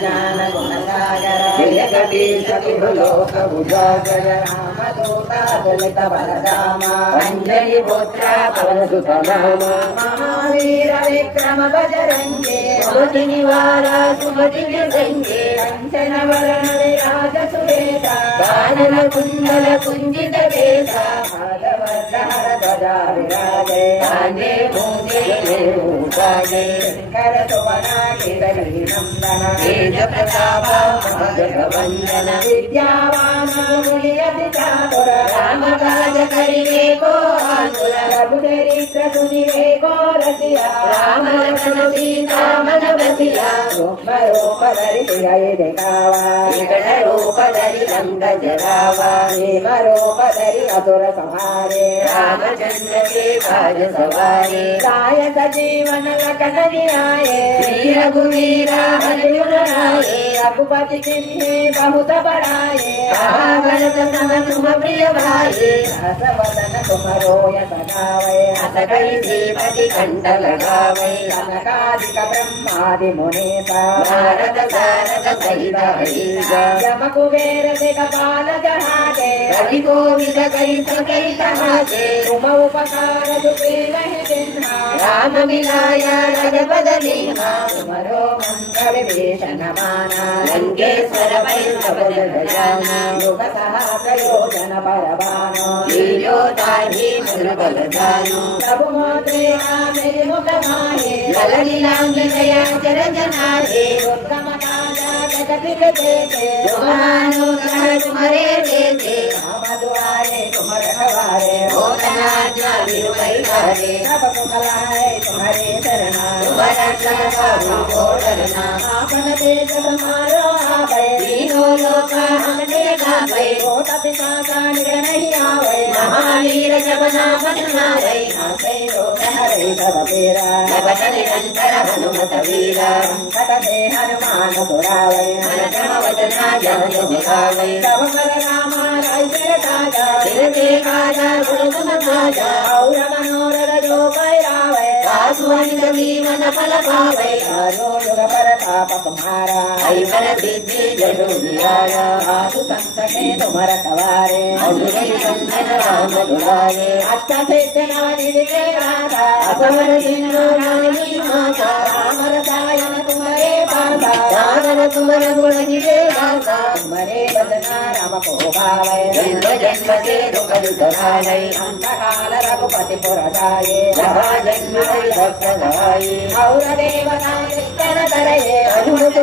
ज्ञान गुणसागर जय कपीश विभुलोक भुजागर रामदूत बलराम अंजलि पुत्र पवन सुत राम महावीर विक्रम बजरंगी सुमति निवार सुमति निरंगे कंचन वरण विराज सुरेशा कानन कुंडल कुंजित केसा भागवत ध्वजा विराजे कांधे मूंगे मूषाजे शंकर सुवना केसरी नंदन तेज प्रताप महाजगवंदन विद्यावान मुनियति चातुर राम काज करिवे को आतुर प्रभु चरित्र सुनिवे को रसिया राम लक्ष्मण सीता मन बसिया रूप धरि सिय दिखावा विकट रूप धरि लंक जरावा हेम रूप धरि असुर संहारे रामचंद्र के काज सवारे लाय सजीवन लखन जियाए श्री रघुवीरा अर्जुन राये रघुपति किन्हीं बहुत बड़ाए भरत सम तुम प्रिय भाई हस वदन तुम रोय सगावे हस कई श्रीपति कंठ लगावे कनकादिक ब्रह्मादि मुनीसा नारद सारद सहित हरीसा यम कुबेर दिक्पाल जहाते कवि कोविद कई सकई तहाते तुम उपकार दुखी चिन्हा राम मिलाया रजपद लीना तुमरो मंत्र विभीषण माना लंकेश्वर वैष्णव जाना युग सहस्र योजन परवानो लील्योताहि बल जानो प्रभु मोद्रेया मेरे मुख माहे लललीलांजनया चरजनाहे उत्तम काजा जगतिक देते दुहानुग्रह तुम्हारे देते राम दुआरे तुम रखवारे होतना ज्ञानी वैवारे सब कुशलाए तुम्हारे शरणा तुम रक्षण को डरना आपन तेज समारो आवे तीनों लोक हमने गावे हो तब का नहीं आवे महावीर जब नाम सुनावे नासे रोग हरे सब पीरा जपत निरंतर हनुमत वीरा संकट दे हनुमान सुरावे हनुम वचना जन गावे सब पर राम राय राजा दिल के काजा गुरु तुम साजा और मनोरथ जो पैरावे आसुअनित जीवन फल पावे हरो युग परताप तुम्हारा ऐवर सिद्धि जय दुनियारा साधु संत के तुम रखवारे असुरी संतन राम दुलारे अष्ट सिद्धि नवनिधि के राधा असवर सिंधु रानी माता राम रसायन तुम्हारे पासा साधन तुमर गुण जिले दासा तुम्हारे बदना राम को भावे जन्म जन्म के दुख दुराए अंत काल रघुपति पुर जाए जहाँ जन्म भक्त और देवता तरये अनुमत